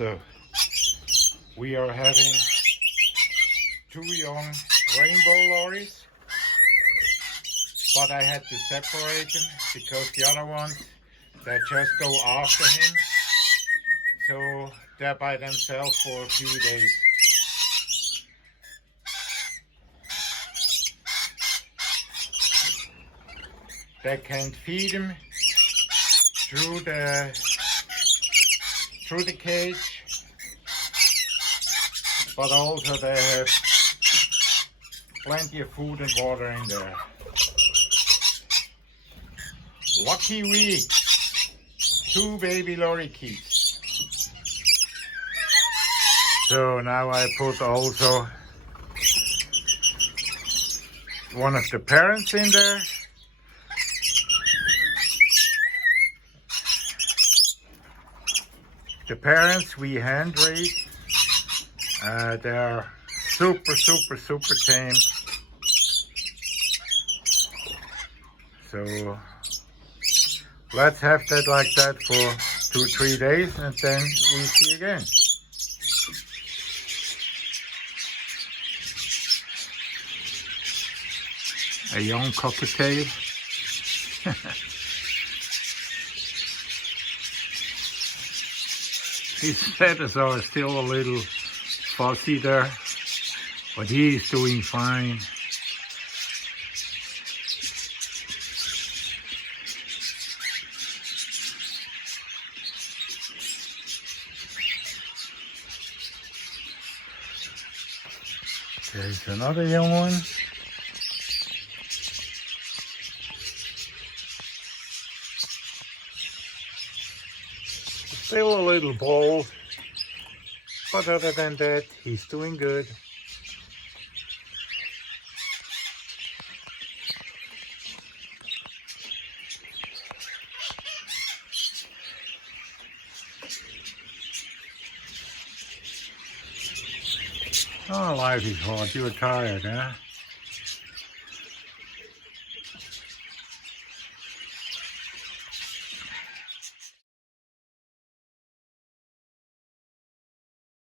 So we are having 2 young rainbow lorries, but I had to separate them because the other ones, they just go after him. So they're by themselves for a few days. They can feed him through the cage, but also they have plenty of food and water in there. Lucky we, 2 baby lorikeets. So now I put also one of the parents in there. The parents we hand raise. They're super tame. So let's have that like that for 2-3 days, and then we see again. A young cockatiel. His feathers are still a little fuzzy there, but he is doing fine. There's another young one. Still a little bald, but other than that, he's doing good. Oh, life is hard. You're tired, huh?